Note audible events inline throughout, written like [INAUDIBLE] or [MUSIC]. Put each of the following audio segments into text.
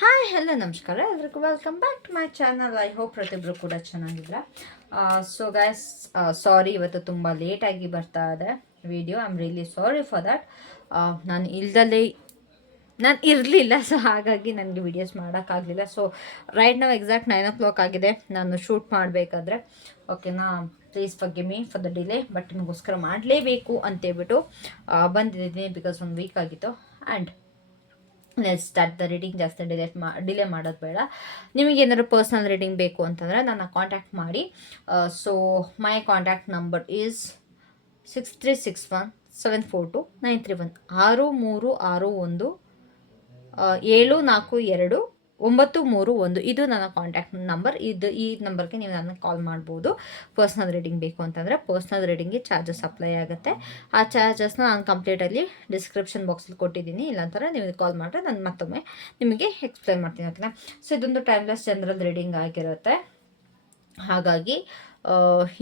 Hi hello ನಮಸ್ಕಾರ. ಎಲ್ರಿಗೂ welcome back to my channel I hope ಪ್ರತಿಯೊಬ್ಬರು ಕೂಡ ಚೆನ್ನಾಗಿದ್ರ ಸೊ ಗೈಸ್ ಸಾರಿ ಇವತ್ತು ತುಂಬ ಲೇಟಾಗಿ ಬರ್ತಾ ಇದೆ video I am really sorry for that ನಾನು ಇಲ್ದಲೇ, ನಾನು ಇರಲಿಲ್ಲ ಸೊ ಹಾಗಾಗಿ ನನಗೆ ವಿಡಿಯೋಸ್ ಮಾಡೋಕ್ಕಾಗಲಿಲ್ಲ. ಸೊ ರೈಟ್ ನಾವು ಎಕ್ಸಾಕ್ಟ್ ನೈನ್ ಓ ಕ್ಲಾಕ್ ಆಗಿದೆ. ನಾನು ಶೂಟ್ ಮಾಡಬೇಕಾದ್ರೆ ಓಕೆನಾ ಪ್ಲೀಸ್ ಬಗ್ಗೆ me for the delay but ನಿಮಗೋಸ್ಕರ ಮಾಡಲೇಬೇಕು ಅಂತೇಳ್ಬಿಟ್ಟು ಬಂದಿದ್ದೀನಿ ಬಿಕಾಸ್ ಒಂದು ವೀಕ್ ಆಗಿತ್ತು. And let start the reading ಜಾಸ್ತಿ ಡಿಲೇಟ್ ಮಾ ಡಿಲೇ ಮಾಡೋದು ಬೇಡ. ನಿಮಗೆ ಏನಾದ್ರು ಪರ್ಸ್ನಲ್ ರೀಡಿಂಗ್ ಬೇಕು ಅಂತಂದರೆ ನನ್ನ ಕಾಂಟ್ಯಾಕ್ಟ್ ಮಾಡಿ. So my contact number is six three six one seven four two nine three one ಆರು ಮೂರು ಆರು ಒಂದು ಏಳು ನಾಲ್ಕು ಎರಡು ಒಂಬತ್ತು ಮೂರು ಒಂದು. ಇದು ನನ್ನ ಕಾಂಟ್ಯಾಕ್ಟ್ ನಂಬರ್ ಇದು ಈ ನಂಬರ್ಗೆ ನೀವು ನನ್ನ ಕಾಲ್ ಮಾಡ್ಬೋದು. ಪರ್ಸ್ನಲ್ ರೀಡಿಂಗ್ ಬೇಕು ಅಂತಂದರೆ ಪರ್ಸ್ನಲ್ ರೀಡಿಂಗ್ಗೆ ಚಾರ್ಜಸ್ ಅಪ್ಲೈ ಆಗುತ್ತೆ. ಆ ಚಾರ್ಜಸ್ನ ನಾನು ಕಂಪ್ಲೀಟಲ್ಲಿ ಡಿಸ್ಕ್ರಿಪ್ಷನ್ ಬಾಕ್ಸಲ್ಲಿ ಕೊಟ್ಟಿದ್ದೀನಿ. ಇಲ್ಲಾಂತಾರೆ ನೀವು ಕಾಲ್ ಮಾಡಿದ್ರೆ ನಾನು ಮತ್ತೊಮ್ಮೆ ನಿಮಗೆ ಎಕ್ಸ್ಪ್ಲೈನ್ ಮಾಡ್ತೀನಿ ಓಕೆನಾ ಸೊ ಇದೊಂದು ಟೈಮ್ಲೆಸ್ ಜನರಲ್ ರೀಡಿಂಗ್ ಆಗಿರುತ್ತೆ. ಹಾಗಾಗಿ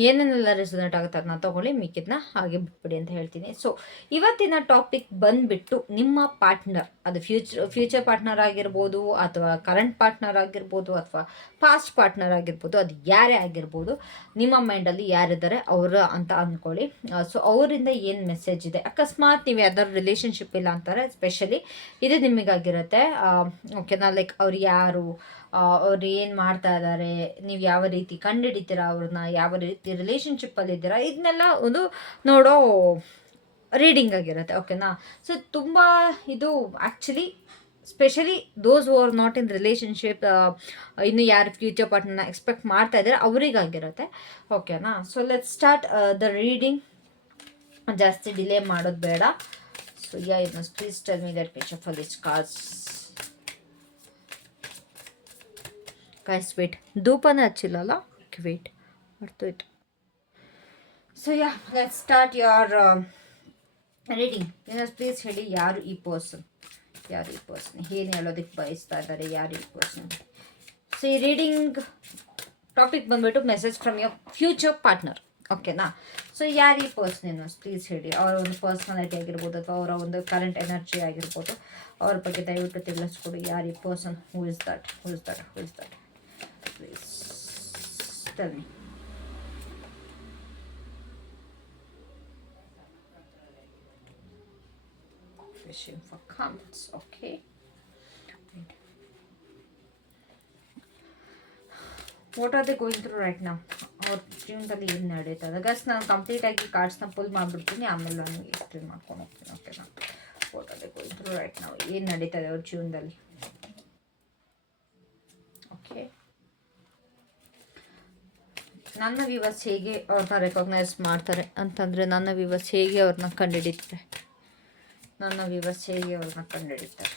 ಏನೇನೆಲ್ಲ ರೆಸೊನೇಟ್ ಆಗುತ್ತೆ ಅದನ್ನ ತೊಗೊಳ್ಳಿ, ಮಿಕ್ಕಿದ್ನ ಹಾಗೆ ಬಿಟ್ಬಿಡಿ ಅಂತ ಹೇಳ್ತೀನಿ. ಸೊ ಇವತ್ತಿನ ಟಾಪಿಕ್ ಬಂದ್ಬಿಟ್ಟು ನಿಮ್ಮ ಪಾರ್ಟ್ನರ್ ಅದು ಫ್ಯೂಚರ್ ಫ್ಯೂಚರ್ ಪಾರ್ಟ್ನರ್ ಆಗಿರ್ಬೋದು ಅಥವಾ ಕರೆಂಟ್ ಪಾರ್ಟ್ನರ್ ಆಗಿರ್ಬೋದು ಅಥವಾ ಪಾಸ್ಟ್ ಪಾರ್ಟ್ನರ್ ಆಗಿರ್ಬೋದು, ಅದು ಯಾರೇ ಆಗಿರ್ಬೋದು, ನಿಮ್ಮ ಮೈಂಡಲ್ಲಿ ಯಾರಿದ್ದಾರೆ ಅವರ ಅಂತ ಅಂದ್ಕೊಳ್ಳಿ. ಸೊ ಅವರಿಂದ ಏನು ಮೆಸೇಜ್ ಇದೆ? ಅಕಸ್ಮಾತ್ ನೀವು ಯಾವ್ದಾದ್ರು ರಿಲೇಷನ್ಶಿಪ್ ಇಲ್ಲ ಅಂತಾರೆ ಸ್ಪೆಷಲಿ ಇದು ನಿಮಗಾಗಿರುತ್ತೆ ಓಕೆನಾ ಲೈಕ್ ಅವ್ರು ಯಾರು ಅವ್ರು ಏನು ಮಾಡ್ತಾ ಇದ್ದಾರೆ ನೀವು ಯಾವ ರೀತಿ ಕಂಡುಹಿಡಿತೀರಾ ಅವ್ರನ್ನ, ಯಾವ ರೀತಿ ರಿಲೇಶನ್ಶಿಪ್ಪಲ್ಲಿ ಇದ್ದೀರಾ ಇದನ್ನೆಲ್ಲ ಒಂದು ನೋಡೋ ರೀಡಿಂಗ್ ಆಗಿರುತ್ತೆ ಓಕೆನಾ ಸೊ ತುಂಬ ಇದು actually specially those are not in relationship ಇನ್ನು ಯಾರು ಫ್ಯೂಚರ್ ಪಾರ್ಟ್ನ ಎಕ್ಸ್ಪೆಕ್ಟ್ ಮಾಡ್ತಾ ಇದ್ದಾರೆ ಅವರಿಗಾಗಿರುತ್ತೆ ಓಕೆನಾ so let start the reading ಜಾಸ್ತಿ ಡಿಲೇ ಮಾಡೋದು ಬೇಡ. ಸೊ ಯಾ ಇದು please tell me that picture for this cards guys wait ಧೂಪನೇ ಹಚ್ಚಿಲ್ಲಲ್ಲ wait ಮರ್ತೋಯ್ತು so ya let start your reading please ಹೇಳಿ, ಯಾರು ಈ ಪರ್ಸನ್ ಯಾರು ಈ ಪರ್ಸನ್ ಏನು ಹೇಳೋದಕ್ಕೆ ಬಯಸ್ತಾ ಇದ್ದಾರೆ? ಯಾರು ಈ ಪರ್ಸನ್ ಸೊ ಈ ರೀಡಿಂಗ್ ಟಾಪಿಕ್ ಬಂದ್ಬಿಟ್ಟು message from your future partner ಓಕೆನಾ ಸೊ ಯಾರು ಈ ಪರ್ಸನ್ ಏನು? ಪ್ಲೀಸ್ ಹೇಳಿ. ಅವರ ಒಂದು ಪರ್ಸನಾಲಿಟಿ ಆಗಿರ್ಬೋದು ಅಥವಾ ಅವರ ಒಂದು ಕರೆಂಟ್ ಎನರ್ಜಿ ಆಗಿರ್ಬೋದು, ಅವ್ರ ಬಗ್ಗೆ ದಯವಿಟ್ಟು ತಿಳಿಸ್ಕೊಡಿ. ಯಾರು ಈ person who is that who is that who is that please tell me fishing for comments. Okay. Wait. what are they going through right now? ಅವ್ರ ಜೀವನದಲ್ಲಿ ಏನು ನಡೀತದೆ? ಗಸ್ ನಾನು ಕಂಪ್ಲೀಟಾಗಿ ಕಾರ್ಡ್ಸ್ನ ಫುಲ್ ಮಾಡಿಬಿಡ್ತೀನಿ, ಆಮೇಲೆ ನಾನು ಎಕ್ಸ್ಪ್ಲೇನ್ ಮಾಡ್ಕೊಂಡು ಹೋಗ್ತೀನಿ. ಓಕೆನಾ what are they going through right ನಾವು ಏನು ನಡೀತದೆ ಅವ್ರ ಜೀವನದಲ್ಲಿ ಓಕೆ ನನ್ನ ವಿವಸ್ ಹೇಗೆ ಅವ್ರನ್ನ ರೆಕಗ್ನೈಸ್ ಮಾಡ್ತಾರೆ ಅಂತಂದರೆ ನನ್ನ ವಿವಸ್ ಹೇಗೆ ಅವ್ರನ್ನ ಕಂಡುಹಿಡಿತಾರೆ ನನ್ನ ವಿವಸ್ ಹೇಗೆ ಅವ್ರನ್ನ ಕಂಡುಹಿಡಿತಾರೆ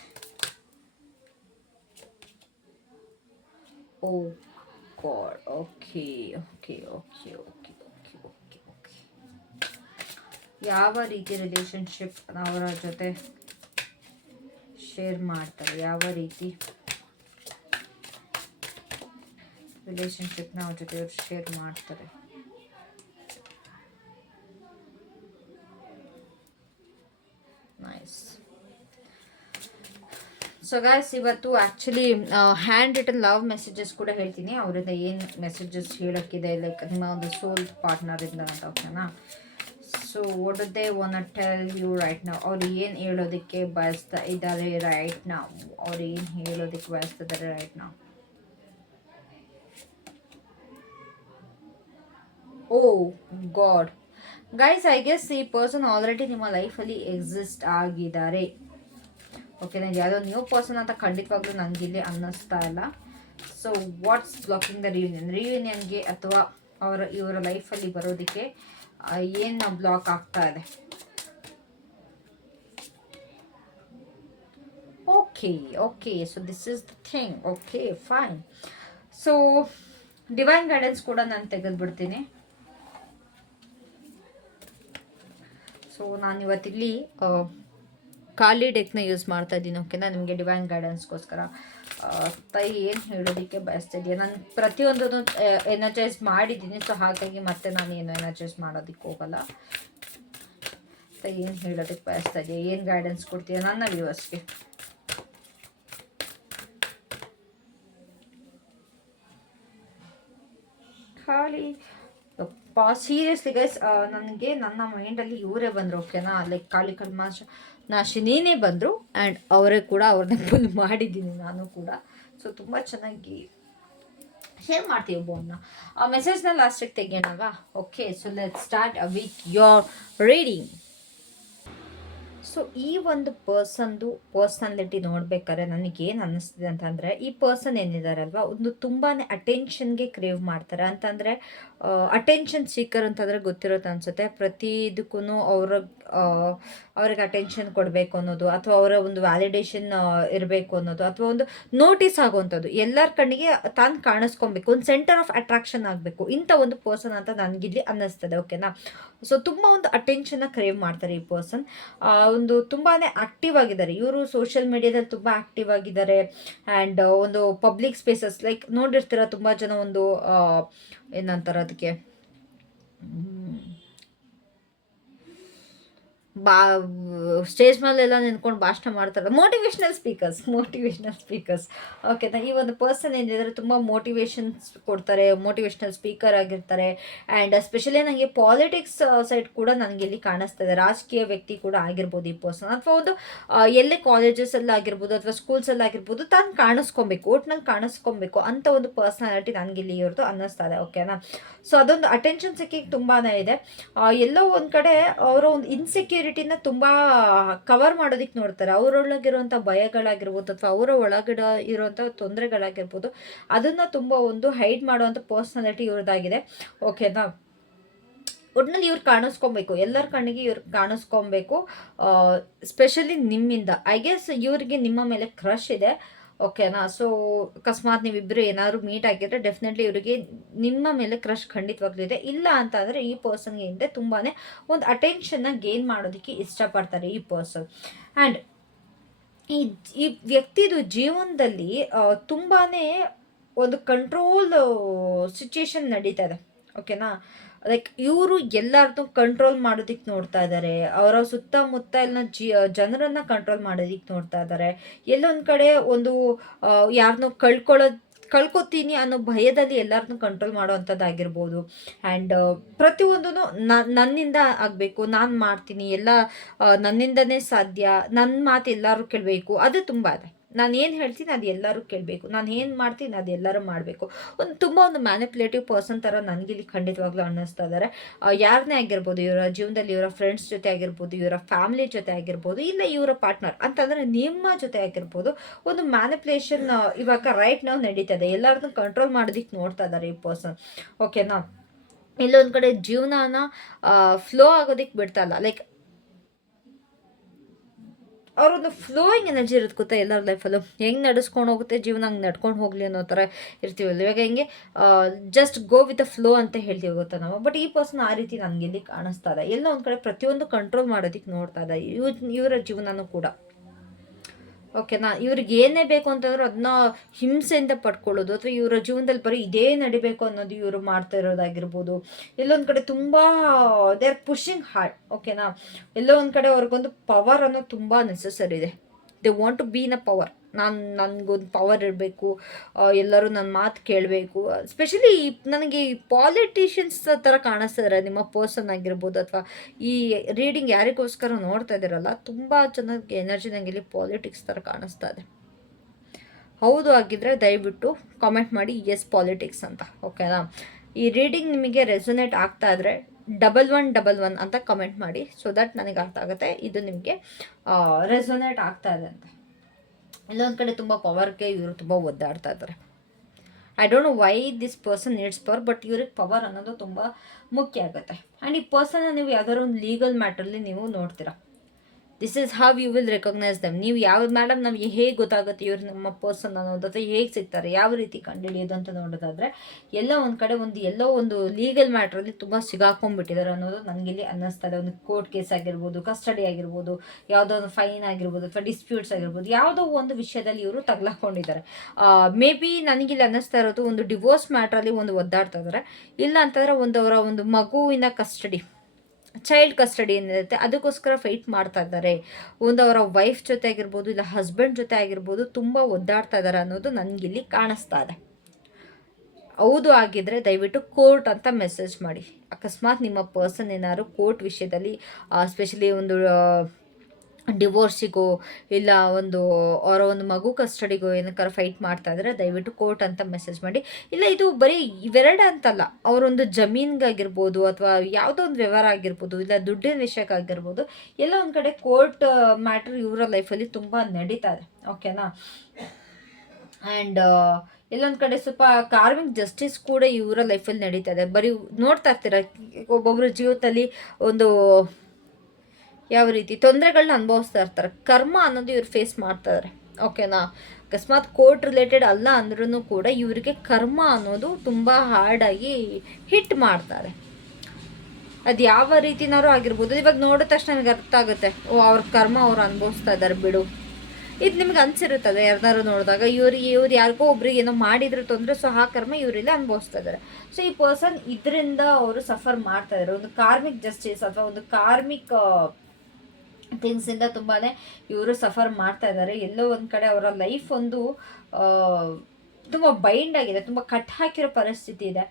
ಓ god okay okay okay okay okay okay okay ಯಾವ ರೀತಿ ರಿಲೇಶನ್ಶಿಪ್ ಅವರ ಜೊತೆ ಶೇರ್ ಮಾಡ್ತಾರೆ? ಯಾವ ರೀತಿ? ರಿಲೇಶನ್ಶಿಪ್ನ ಅವ್ರ ಜೊತೆ ಅವ್ರು ಶೇರ್ ಮಾಡ್ತಾರೆ ನೈಸ್ ಸೊ ಗಾಯ್ಸ್ ಇವತ್ತು actually hand written love messages ಕೂಡ ಹೇಳ್ತೀನಿ. ಅವರಿಂದ ಏನು ಮೆಸೇಜಸ್ ಹೇಳೋಕ್ಕಿದೆ ಲೈಕ್ ನಿಮ್ಮ ಒಂದು ಸೋಲ್ ಪಾರ್ಟ್ನರಿಂದ ಅಂತ ಓಕೆನಾ? ಸೊ ಓಡದೇ ಒನ್ ಟೆಲ್ ಯು ರೈಟ್ ನಾವು ಅವ್ರು ಏನು ಹೇಳೋದಕ್ಕೆ ಬಯಸ್ತಾ ಇದ್ದಾರೆ ರೈಟ್ ನಾವು ಅವ್ರು ಏನು ಹೇಳೋದಕ್ಕೆ ಬಯಸ್ತಿದ್ದಾರೆ ರೈಟ್ ನಾವು oh god guys I guess ಈ ಪರ್ಸನ್ ಆಲ್ರೆಡಿ ನಿಮ್ಮ ಲೈಫಲ್ಲಿ ಎಕ್ಸಿಸ್ಟ್ ಆಗಿದ್ದಾರೆ. ಓಕೆ ನನಗೆ ಯಾವುದೋ ನ್ಯೂ ಪರ್ಸನ್ ಅಂತ ಖಂಡಿತವಾಗ್ಲೂ ನನಗಿಲ್ಲಿ ಅನ್ನಿಸ್ತಾ ಇಲ್ಲ. So what's blocking the reunion ರಿಯೂನಿಯನ್ಗೆ ಅಥವಾ ಅವರ, ಇವರ ಲೈಫಲ್ಲಿ ಬರೋದಕ್ಕೆ ಏನು ಬ್ಲಾಕ್ ಆಗ್ತಾ ಇದೆ? Okay okay so this is the thing okay fine so divine guidance ಕೂಡ ನಾನು ತೆಗೆದುಬಿಡ್ತೀನಿ. ಸೊ ನಾನು ಇವತ್ತಿಲ್ಲಿ ಖಾಲಿ ಡೆಕ್ನ ಯೂಸ್ ಮಾಡ್ತಾ ಇದ್ದೀನಿ. ಓಕೆನಾ ನಿಮಗೆ ಡಿವೈನ್ ಗೈಡೆನ್ಸ್ಗೋಸ್ಕರ ತೈ ಏನು ಹೇಳೋದಕ್ಕೆ ಬಯಸ್ತಾ ಇದೆಯಾ ನಾನು ಪ್ರತಿಯೊಂದನ್ನು ಎನರ್ಜೈಸ್ ಮಾಡಿದ್ದೀನಿ. ಸೊ ಹಾಗಾಗಿ ಮತ್ತೆ ನಾನು ಏನು ಎನರ್ಜೈಸ್ ಮಾಡೋದಕ್ಕೆ ಹೋಗಲ್ಲ. ತೈ ಏನು ಹೇಳೋದಕ್ಕೆ ಬಯಸ್ತಾ ಇದೆಯಾ ಏನು ಗೈಡೆನ್ಸ್ ಕೊಡ್ತೀಯಾ ನನ್ನ ವ್ಯೂವರ್ಸ್ಗೆ ಖಾಲಿ ಪಾ ಸೀರಿಯಸ್ಲಿ ಗೈಸ್ ನನಗೆ ನನ್ನ ಮೈಂಡಲ್ಲಿ ಇವರೇ ಬಂದರು ಓಕೆನಾ ಲೈಕ್ ಕಾಳಿ ಕಲ್ಮಾಶ ನಾಶಿನಿನೇ ಬಂದರು ಆ್ಯಂಡ್ ಅವರೇ ಕೂಡ ಅವ್ರನ್ನ ಫುಲ್ ಮಾಡಿದ್ದೀನಿ ನಾನು ಕೂಡ. ಸೊ ತುಂಬ ಚೆನ್ನಾಗಿ ಶೇರ್ ಮಾಡ್ತೀವಿ ಬೋನ್ನ ಆ ಮೆಸೇಜ್ನ ಲಾಸ್ಟಿಗೆ ತೆಗಿಯೋಣವಾ? Okay so let start with your reading so ಈ ಒಂದು ಪರ್ಸನ್ದು ಪರ್ಸನಾಲಿಟಿ ನೋಡ್ಬೇಕಾದ್ರೆ ನನಗೇನು ಅನ್ನಿಸ್ತಿದೆ ಅಂತಂದರೆ, ಈ ಪರ್ಸನ್ ಏನಿದಾರಲ್ವ, ಒಂದು ತುಂಬಾ ಅಟೆನ್ಷನ್ಗೆ ಕ್ರೇವ್ ಮಾಡ್ತಾರೆ. ಅಂತಂದರೆ ಅಟೆನ್ಷನ್ ಸೀಕರ್ ಅಂತಂದರೆ ಗೊತ್ತಿರೋದು ಅನಿಸುತ್ತೆ. ಪ್ರತಿ ಇದಕ್ಕೂ ಅವ್ರ ಅವ್ರಿಗೆ ಅಟೆನ್ಷನ್ ಕೊಡಬೇಕು ಅನ್ನೋದು, ಅಥವಾ ಅವರ ಒಂದು ವ್ಯಾಲಿಡೇಷನ್ ಇರಬೇಕು ಅನ್ನೋದು, ಅಥವಾ ಒಂದು ನೋಟಿಸ್ ಆಗುವಂಥದ್ದು ಎಲ್ಲರ ಕಣ್ಣಿಗೆ ತಾನು ಕಾಣಿಸ್ಕೊಬೇಕು, ಒಂದು ಸೆಂಟರ್ ಆಫ್ ಅಟ್ರಾಕ್ಷನ್ ಆಗಬೇಕು, ಇಂಥ ಒಂದು ಪರ್ಸನ್ ಅಂತ ನನಗಿಲ್ಲಿ ಅನ್ನಿಸ್ತದೆ, ಓಕೆನಾ? ಸೊ, ತುಂಬ ಒಂದು ಅಟೆನ್ಷನ್ನ ಕ್ರೇವ್ ಮಾಡ್ತಾರೆ ಈ ಪರ್ಸನ್. ಒಂದು ತುಂಬಾ ಆಕ್ಟಿವ್ ಆಗಿದ್ದಾರೆ. ಇವರು ಸೋಷಿಯಲ್ ಮೀಡಿಯಾದಲ್ಲಿ ತುಂಬ ಆಕ್ಟಿವ್ ಆಗಿದ್ದಾರೆ. ಆ್ಯಂಡ್ ಒಂದು ಪಬ್ಲಿಕ್ ಸ್ಪೇಸಸ್ ಲೈಕ್ ನೋಡಿರ್ತೀರ ತುಂಬ ಜನ ಒಂದು ಏನಂತಾರೆ ಅದಕ್ಕೆ? ಬಾ, ಸ್ಟೇಜ್ ಮೇಲೆಲ್ಲ ನಿಂತ್ಕೊಂಡು ಭಾಷಣ ಮಾಡ್ತಾರೆ. ಮೋಟಿವೇಶ್ನಲ್ ಸ್ಪೀಕರ್ಸ್ ಮೋಟಿವೇಶ್ನಲ್ ಸ್ಪೀಕರ್ಸ್ ಓಕೆನಾ ಈ ಒಂದು ಪರ್ಸನ್ ಏನಿದ್ದಾರೆ ತುಂಬ ಮೋಟಿವೇಶನ್ಸ್ ಕೊಡ್ತಾರೆ ಮೋಟಿವೇಶ್ನಲ್ ಸ್ಪೀಕರ್ ಆಗಿರ್ತಾರೆ. ಆ್ಯಂಡ್ ಎಸ್ಪೆಷಲಿ ನನಗೆ ಪಾಲಿಟಿಕ್ಸ್ ಸೈಡ್ ಕೂಡ ನನಗೆ ಇಲ್ಲಿ ಕಾಣಿಸ್ತಾ ಇದೆ. ರಾಜಕೀಯ ವ್ಯಕ್ತಿ ಕೂಡ ಆಗಿರ್ಬೋದು ಈ ಪರ್ಸನ್ ಅಥವಾ ಒಂದು ಎಲ್ಲೇ ಕಾಲೇಜಸ್ಸಲ್ಲಿ ಆಗಿರ್ಬೋದು ಅಥವಾ ಸ್ಕೂಲ್ಸಲ್ಲಿ ಆಗಿರ್ಬೋದು ತಾನು ಕಾಣಿಸ್ಕೊಬೇಕು ಒಟ್ನಲ್ಲಿ ಕಾಣಿಸ್ಕೊಬೇಕು ಅಂತ ಒಂದು ಪರ್ಸನಾಲಿಟಿ ನನಗೆ ಇಲ್ಲಿ ಇವ್ರದ್ದು ಇದೆ. ಓಕೆನಾ ಸೊ ಅದೊಂದು ಅಟೆನ್ಷನ್ ಸಿಕ್ಕಿಗೆ ತುಂಬಾ ಇದೆ. ಎಲ್ಲೋ ಒಂದು ಕಡೆ ಅವರ ಒಂದು ಇನ್ಸೆಕ್ಯೂರಿಟಿನ ತುಂಬ ಕವರ್ ಮಾಡೋದಕ್ಕೆ ನೋಡ್ತಾರೆ. ಅವರೊಳಗಿರುವಂಥ ಭಯಗಳಾಗಿರ್ಬೋದು ಅಥವಾ ಅವರ ಒಳಗಡೆ ಇರುವಂಥ ತೊಂದರೆಗಳಾಗಿರ್ಬೋದು, ಅದನ್ನು ತುಂಬ ಒಂದು ಹೈಡ್ ಮಾಡುವಂಥ ಪರ್ಸ್ನಾಲಿಟಿ ಇವ್ರದ್ದಾಗಿದೆ ಓಕೆನಾ ಒಟ್ಟಿನಲ್ಲಿ ಇವ್ರು ಕಾಣಿಸ್ಕೊಬೇಕು. ಎಲ್ಲರ ಕಣ್ಣಿಗೆ ಇವ್ರು ಕಾಣಿಸ್ಕೊಬೇಕು. ಸ್ಪೆಷಲಿ ನಿಮ್ಮಿಂದ. ಐ ಗೆಸ್ ಇವ್ರಿಗೆ ನಿಮ್ಮ ಮೇಲೆ ಕ್ರಶ್ ಇದೆ. ಓಕೆನಾ ಸೊ ಅಕಸ್ಮಾತ್ ನೀವಿಬ್ಬರು ಏನಾದ್ರು ಮೀಟ್ ಆಗಿದ್ರೆ ಡೆಫಿನೆಟ್ಲಿ ಇವರಿಗೆ ನಿಮ್ಮ ಮೇಲೆ ಕ್ರಶ್ ಖಂಡಿತವಾಗ್ಲೂ ಇದೆ. ಇಲ್ಲ ಅಂತ ಅಂದರೆ ಈ ಪರ್ಸನ್ಗೆ ಹಿಂದೆ ತುಂಬಾ ಒಂದು ಅಟೆನ್ಷನ್ನ ಗೇನ್ ಮಾಡೋದಕ್ಕೆ ಇಷ್ಟಪಡ್ತಾರೆ ಈ ಪರ್ಸನ್ ಆ್ಯಂಡ್ ಈ ಈ ವ್ಯಕ್ತಿದು ಜೀವನದಲ್ಲಿ ತುಂಬಾ ಒಂದು ಕಂಟ್ರೋಲ್ ಸಿಚುಯೇಷನ್ ನಡೀತಾ ಇದೆ. ಓಕೆನಾ ಲೈಕ್ ಇವರು ಎಲ್ಲರದ್ದು ಕಂಟ್ರೋಲ್ ಮಾಡೋದಿಕ್ಕೆ ನೋಡ್ತಾ ಇದ್ದಾರೆ ಅವರ ಸುತ್ತಮುತ್ತ ಎಲ್ಲ ಜಿ ಜನರನ್ನ ಕಂಟ್ರೋಲ್ ಮಾಡೋದಿಕ್ಕೆ ನೋಡ್ತಾ ಇದ್ದಾರೆ ಎಲ್ಲೊಂದು ಕಡೆ ಒಂದು ಯಾರನ್ನೂ ಕಳ್ಕೊಳ್ಳೋದು ಕಳ್ಕೊತೀನಿ ಅನ್ನೋ ಭಯದಲ್ಲಿ ಎಲ್ಲರನ್ನೂ ಕಂಟ್ರೋಲ್ ಮಾಡುವಂಥದ್ದಾಗಿರ್ಬೋದು. ಆ್ಯಂಡ್ ಪ್ರತಿಯೊಂದೂ ನನ್ನಿಂದ ಆಗಬೇಕು, ನಾನು ಮಾಡ್ತೀನಿ, ಎಲ್ಲ ನನ್ನಿಂದನೇ ಸಾಧ್ಯ ನನ್ನ ಮಾತು ಎಲ್ಲರೂ ಕೇಳಬೇಕು, ಅದು ತುಂಬ ಇದೆ. ನಾನು ಏನು ಹೇಳ್ತೀನಿ ಅದು ಎಲ್ಲರೂ ಕೇಳಬೇಕು. ನಾನು ಏನು ಮಾಡ್ತೀನಿ ಅದು ಎಲ್ಲರೂ ಮಾಡಬೇಕು. ಒಂದು ತುಂಬ ಒಂದು ಮ್ಯಾನಿಪ್ಯುಲೇಟಿವ್ ಪರ್ಸನ್ ಥರ ನನಗಿಲ್ಲಿ ಖಂಡಿತವಾಗ್ಲೂ ಅನ್ನಿಸ್ತಾ ಇದ್ದಾರೆ ಯಾರನ್ನೇ ಆಗಿರ್ಬೋದು, ಇವರ ಜೀವನದಲ್ಲಿ ಇವರ ಫ್ರೆಂಡ್ಸ್ ಜೊತೆ ಆಗಿರ್ಬೋದು, ಇವರ ಫ್ಯಾಮಿಲಿ ಜೊತೆ ಆಗಿರ್ಬೋದು, ಇಲ್ಲ ಇವರ ಪಾರ್ಟ್ನರ್ ಅಂತಂದರೆ ನಿಮ್ಮ ಜೊತೆ ಆಗಿರ್ಬೋದು, ಒಂದು ಮ್ಯಾನಿಪ್ಯುಲೇಷನ್ ಇವಾಗ ರೈಟ್ ನಾವು ಇದೆ. ಎಲ್ಲರನ್ನೂ ಕಂಟ್ರೋಲ್ ಮಾಡೋದಕ್ಕೆ ನೋಡ್ತಾ ಇದ್ದಾರೆ ಈ ಪರ್ಸನ್ ಓಕೆನಾ ಇಲ್ಲೊಂದು ಕಡೆ ಜೀವನನ ಫ್ಲೋ ಆಗೋದಕ್ಕೆ ಬಿಡ್ತಾ ಇಲ್ಲ. ಲೈಕ್ ಅವ್ರೊಂದು ಫ್ಲೋಯಿಂಗ್ ಎನರ್ಜಿ ಇರುತ್ತೆ ಗೊತ್ತಾ ಎಲ್ಲರ ಲೈಫಲ್ಲೂ ಹೆಂಗೆ ನಡೆಸ್ಕೊಂಡು ಹೋಗುತ್ತೆ ಜೀವನ, ಹಂಗೆ ನಡ್ಕೊಂಡು ಹೋಗಲಿ ಅನ್ನೋ ಥರ ಇರ್ತೀವಲ್ಲ ಇವಾಗ ಹೆಂಗೆ just go with a flow ಅಂತ ಹೇಳ್ತೀವಿ ಗೊತ್ತಾ ನಾವು? ಬಟ್ ಈ ಪರ್ಸನ್ ಆ ರೀತಿ ನನಗೆ ಇಲ್ಲಿ ಕಾಣಿಸ್ತಾ ಇದೆ ಎಲ್ಲ ಒಂದು ಕಡೆ ಪ್ರತಿಯೊಂದು ಕಂಟ್ರೋಲ್ ಮಾಡೋದಕ್ಕೆ ನೋಡ್ತಾ ಇದೆ ಇವ್ ಇವರ ಜೀವನನೂ ಕೂಡ. ಓಕೆನಾ ಇವ್ರಿಗೆ ಏನೇ ಬೇಕು ಅಂತಂದ್ರೆ ಅದನ್ನ ಹಿಂಸೆಯಿಂದ ಪಡ್ಕೊಳ್ಳೋದು ಅಥವಾ ಇವರ ಜೀವನದಲ್ಲಿ ಬರೀ ಇದೇ ನಡಿಬೇಕು ಅನ್ನೋದು ಇವರು ಮಾಡ್ತಾ ಇರೋದಾಗಿರ್ಬೋದು. ಎಲ್ಲೊಂದು ಕಡೆ ತುಂಬ ದೇ ಆರ್ ಪುಷಿಂಗ್ ಹಾರ್ಡ್ ಓಕೆನಾ ಎಲ್ಲೋ ಒಂದು ಕಡೆ ಅವ್ರಿಗೊಂದು ಪವರ್ ಅನ್ನೋದು ತುಂಬ ನೆಸಸರಿ ಇದೆ. They want to be in a power ನಾನು, ನನಗೊಂದು ಪವರ್ ಇರಬೇಕು ಎಲ್ಲರೂ ನನ್ನ ಮಾತು ಕೇಳಬೇಕು. ಸ್ಪೆಷಲಿ ನನಗೆ ಈ ಪಾಲಿಟಿಷಿಯನ್ಸ್ ಥರ ಕಾಣಿಸ್ತಿದ್ದಾರೆ ನಿಮ್ಮ ಪರ್ಸನ್ ಆಗಿರ್ಬೋದು ಅಥವಾ ಈ ರೀಡಿಂಗ್ ಯಾರಿಗೋಸ್ಕರ ನೋಡ್ತಾ ಇದ್ದೀರಲ್ಲ, ತುಂಬ ಚೆನ್ನಾಗಿ ಎನರ್ಜಿ ನನಗೆ ಇಲ್ಲಿ ಪಾಲಿಟಿಕ್ಸ್ ಥರ ಕಾಣಿಸ್ತಾ ಇದೆ. ಹೌದು ಆಗಿದ್ದರೆ ದಯವಿಟ್ಟು ಕಾಮೆಂಟ್ ಮಾಡಿ ಎಸ್ ಪಾಲಿಟಿಕ್ಸ್ ಅಂತ ಓಕೆನಾ ಈ ರೀಡಿಂಗ್ ನಿಮಗೆ ರೆಸೊನೇಟ್ ಆಗ್ತಾ ಇದ್ರೆ ಡಬಲ್ ಒನ್ ಡಬಲ್ ಒನ್ ಅಂತ ಕಮೆಂಟ್ ಮಾಡಿ ಸೊ ದಟ್ ನನಗೆ ಅರ್ಥ ಆಗುತ್ತೆ, ಇದು ನಿಮಗೆ ರೆಸೊನೇಟ್ ಆಗ್ತಾ ಇದೆ ಅಂತ. ಇಲ್ಲೊಂದು ಕಡೆ ತುಂಬ ಪವರ್ಗೆ ಇವರು ತುಂಬ ಒದ್ದಾಡ್ತಾ ಇದ್ದಾರೆ I don't know why this person needs power but ಇವ್ರಿಗೆ ಪವರ್ ಅನ್ನೋದು ತುಂಬ ಮುಖ್ಯ ಆಗುತ್ತೆ. ಆ್ಯಂಡ್ ಈ ಪರ್ಸನ್ನ ನೀವು ಯಾವ್ದಾದ್ರು ಒಂದು ಲೀಗಲ್ ಮ್ಯಾಟ್ರಲ್ಲಿ ನೀವು ನೋಡ್ತೀರಾ. This is how you will recognise them ನೀವು ಯಾವ ಮೇಡಮ್ ನಮಗೆ ಹೇಗೆ ಗೊತ್ತಾಗುತ್ತೆ ಇವರು ನಮ್ಮ ಪರ್ಸನ್ ಅನ್ನೋದು ಅಥವಾ ಹೇಗೆ ಸಿಗ್ತಾರೆ, ಯಾವ ರೀತಿ ಕಂಡುಹಿಡಿಯೋದು ಅಂತ ನೋಡೋದಾದರೆ, ಎಲ್ಲ ಒಂದು ಕಡೆ ಒಂದು ಎಲ್ಲೋ ಒಂದು ಲೀಗಲ್ ಮ್ಯಾಟ್ರಲ್ಲಿ ತುಂಬ ಸಿಗಾಕೊಂಡ್ಬಿಟ್ಟಿದ್ದಾರೆ ಅನ್ನೋದು ನನಗಿಲ್ಲಿ ಅನ್ನಿಸ್ತದೆ ಒಂದು ಕೋರ್ಟ್ ಕೇಸ್ ಆಗಿರ್ಬೋದು ಕಸ್ಟಡಿ ಆಗಿರ್ಬೋದು, ಯಾವುದೋ ಒಂದು ಫೈನ್ ಆಗಿರ್ಬೋದು ಅಥವಾ ಡಿಸ್ಪ್ಯೂಟ್ಸ್ ಆಗಿರ್ಬೋದು, ಯಾವುದೋ ಒಂದು ವಿಷಯದಲ್ಲಿ ಇವರು ತಗ್ಲಾಕೊಂಡಿದ್ದಾರೆ. ಮೇ ಬಿ ನನಗಿಲ್ಲಿ ಅನ್ನಿಸ್ತಾ ಇರೋದು ಒಂದು ಡಿವೋರ್ಸ್ ಮ್ಯಾಟ್ರಲ್ಲಿ ಒಂದು ಒದ್ದಾಡ್ತಾ ಇದ್ದಾರೆ. ಇಲ್ಲ ಅಂತಂದರೆ ಒಂದು ಅವರ ಒಂದು ಮಗುವಿನ ಕಸ್ಟಡಿ ಚೈಲ್ಡ್ ಕಸ್ಟಡಿ ಏನಿರುತ್ತೆ ಅದಕ್ಕೋಸ್ಕರ ಫೈಟ್ ಮಾಡ್ತಾ ಇದ್ದಾರೆ. ಒಂದು ಅವರ ವೈಫ್ ಜೊತೆ ಆಗಿರ್ಬೋದು, ಇಲ್ಲ ಹಸ್ಬೆಂಡ್ ಜೊತೆ ಆಗಿರ್ಬೋದು, ತುಂಬ ಒದ್ದಾಡ್ತಾ ಇದ್ದಾರೆ ಅನ್ನೋದು ನನಗಿಲ್ಲಿ ಕಾಣಿಸ್ತಾ ಇದೆ. ಹೌದು ಆಗಿದ್ರೆ ದಯವಿಟ್ಟು ಕೋರ್ಟ್ ಅಂತ ಮೆಸೇಜ್ ಮಾಡಿ. ಅಕಸ್ಮಾತ್ ನಿಮ್ಮ ಪರ್ಸನ್ ಏನಾದ್ರು ಕೋರ್ಟ್ ವಿಷಯದಲ್ಲಿ ಸ್ಪೆಷಲಿ ಒಂದು ಡಿವೋರ್ಸಿಗೋ ಇಲ್ಲ ಒಂದು, ಅವರ ಒಂದು ಮಗು ಕಸ್ಟಡಿಗೋ ಏನಕ್ಕಾರ ಫೈಟ್ ಮಾಡ್ತಾ ಇದ್ರೆ ದಯವಿಟ್ಟು ಕೋರ್ಟ್ ಅಂತ ಮೆಸೇಜ್ ಮಾಡಿ. ಇಲ್ಲ, ಇದು ಬರೀ ಇವೆರಡು ಅಂತಲ್ಲ, ಅವರೊಂದು ಜಮೀನ್ಗಾಗಿರ್ಬೋದು ಅಥವಾ ಯಾವುದೋ ಒಂದು ವ್ಯವಹಾರ ಆಗಿರ್ಬೋದು, ಇಲ್ಲ ದುಡ್ಡಿನ ವಿಷಯಕ್ಕಾಗಿರ್ಬೋದು, ಎಲ್ಲ ಒಂದು ಕಡೆ ಕೋರ್ಟ್ ಮ್ಯಾಟ್ರ್ ಇವರ ಲೈಫಲ್ಲಿ ತುಂಬ ನಡೀತಾ ಇದೆ. ಓಕೆನಾ ಆ್ಯಂಡ್ ಎಲ್ಲೊಂದು ಕಡೆ ಸ್ವಲ್ಪ ಕಾರ್ಮಿಕ್ ಜಸ್ಟಿಸ್ ಕೂಡ ಇವರ ಲೈಫಲ್ಲಿ ನಡೀತಾ ಇದೆ. ಬರೀ ನೋಡ್ತಾ ಇರ್ತೀರ ಒಬ್ಬೊಬ್ಬರ ಜೀವಿತದಲ್ಲಿ ಒಂದು ಯಾವ ರೀತಿ ತೊಂದರೆಗಳನ್ನ ಅನುಭವಿಸ್ತಾ ಇರ್ತಾರೆ. ಕರ್ಮ ಅನ್ನೋದು ಇವ್ರು ಫೇಸ್ ಮಾಡ್ತಾ ಇದಾರೆ. ಓಕೆನಾ ಅಕಸ್ಮಾತ್ ಕೋರ್ಟ್ ರಿಲೇಟೆಡ್ ಅಲ್ಲ ಅಂದ್ರೂ ಕೂಡ ಇವರಿಗೆ ಕರ್ಮ ಅನ್ನೋದು ತುಂಬ ಹಾರ್ಡಾಗಿ ಹಿಟ್ ಮಾಡ್ತಾರೆ. ಅದು ಯಾವ ರೀತಿನಾರು ಆಗಿರ್ಬೋದು. ಇವಾಗ ನೋಡಿದ ತಕ್ಷಣ ನನಗೆ ಅರ್ಥ ಆಗುತ್ತೆ. ಓ, ಅವ್ರ ಕರ್ಮ ಅವ್ರು ಅನುಭವಿಸ್ತಾ ಇದ್ದಾರೆ ಬಿಡು. ಇದು ನಿಮ್ಗೆ ಅನ್ಸಿರುತ್ತದೆ ಯಾರ್ದಾರು ನೋಡಿದಾಗ? ಇವ್ರು ಇವ್ರು ಯಾರಿಗೋ ಒಬ್ರಿಗೆ ಏನೋ ಮಾಡಿದ್ರು ತೊಂದರೆ, ಸೊ ಆ ಕರ್ಮ ಇವರಿಂದ ಅನುಭವಿಸ್ತಾ ಇದ್ದಾರೆ ಸೊ ಈ ಪರ್ಸನ್ ಇದರಿಂದ ಅವರು ಸಫರ್ ಮಾಡ್ತಾ ಇದ್ದಾರೆ ಒಂದು ಕಾರ್ಮಿಕ್ ಜಸ್ಟಿಸ್ ಅಥವಾ ಒಂದು ಕಾರ್ಮಿಕ್ ಥಿಂಗ್ಸಿಂದ ತುಂಬಾ ಇವರು ಸಫರ್ ಮಾಡ್ತಾ ಇದ್ದಾರೆ ಎಲ್ಲೋ ಒಂದು ಕಡೆ ಅವರ ಲೈಫ್ ಒಂದು ತುಂಬ ಬೈಂಡ್ ಆಗಿದೆ, ತುಂಬ ಕಟ್ ಹಾಕಿರೋ ಪರಿಸ್ಥಿತಿ ಇದೆ.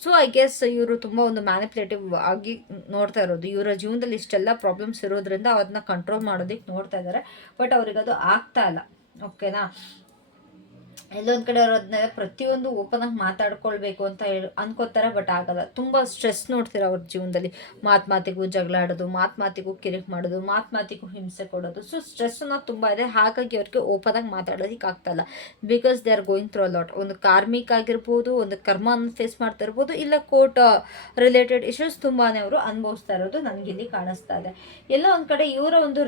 ಸೊ ಐ ಗೆಸ್ ಇವರು ತುಂಬ ಒಂದು ಮ್ಯಾನಿಪ್ಯುಲೇಟಿವ್ ಆಗಿ ನೋಡ್ತಾ ಇರೋದು. ಇವರ ಜೀವನದಲ್ಲಿ ಇಷ್ಟೆಲ್ಲ ಪ್ರಾಬ್ಲಮ್ಸ್ ಇರೋದ್ರಿಂದ ಅದನ್ನ ಕಂಟ್ರೋಲ್ ಮಾಡೋದಕ್ಕೆ ನೋಡ್ತಾ ಇದ್ದಾರೆ ಬಟ್ ಅವ್ರಿಗೆ ಅದು ಆಗ್ತಾ ಇಲ್ಲ. ಓಕೆನಾ ಎಲ್ಲೊಂದು ಕಡೆ ಅವ್ರು ಅದನ್ನೆಲ್ಲ ಪ್ರತಿಯೊಂದು ಓಪನ್ ಆಗಿ ಮಾತಾಡ್ಕೊಳ್ಬೇಕು ಅಂತ ಹೇಳಿ ಅನ್ಕೋತಾರೆ, ಬಟ್ ಆಗಲ್ಲ. ತುಂಬ ಸ್ಟ್ರೆಸ್ ನೋಡ್ತೀರ ಅವ್ರ ಜೀವನದಲ್ಲಿ. ಮಾತು ಮಾತಿಗೂ ಜಗಳ ಆಡೋದು, ಮಾತು ಮಾತಿಗೂ ಕಿರಿಕ್ ಮಾಡೋದು, ಮಾತು ಮಾತಿಗೂ ಹಿಂಸೆ ಕೊಡೋದು. ಸೊ ಸ್ಟ್ರೆಸ್ ಅನ್ನೋದು ತುಂಬ ಇದೆ. ಹಾಗಾಗಿ ಅವ್ರಿಗೆ ಓಪನ್ ಆಗಿ ಮಾತಾಡೋದಕ್ಕೆ ಆಗ್ತಾಯಿಲ್ಲ because they are going through lot ಒಂದು ಕಾರ್ಮಿಕ ಆಗಿರ್ಬೋದು, ಒಂದು ಕರ್ಮ ಫೇಸ್ ಮಾಡ್ತಾ ಇರ್ಬೋದು, ಇಲ್ಲ ಕೋರ್ಟ್ ರಿಲೇಟೆಡ್ ಇಶ್ಯೂಸ್ ತುಂಬಾ ಅವರು ಅನುಭವಿಸ್ತಾ ಇರೋದು ನನಗಿಲ್ಲಿ ಕಾಣಿಸ್ತಾ ಇದೆ. ಎಲ್ಲ ಒಂದು ಕಡೆ ಇವರ ಒಂದು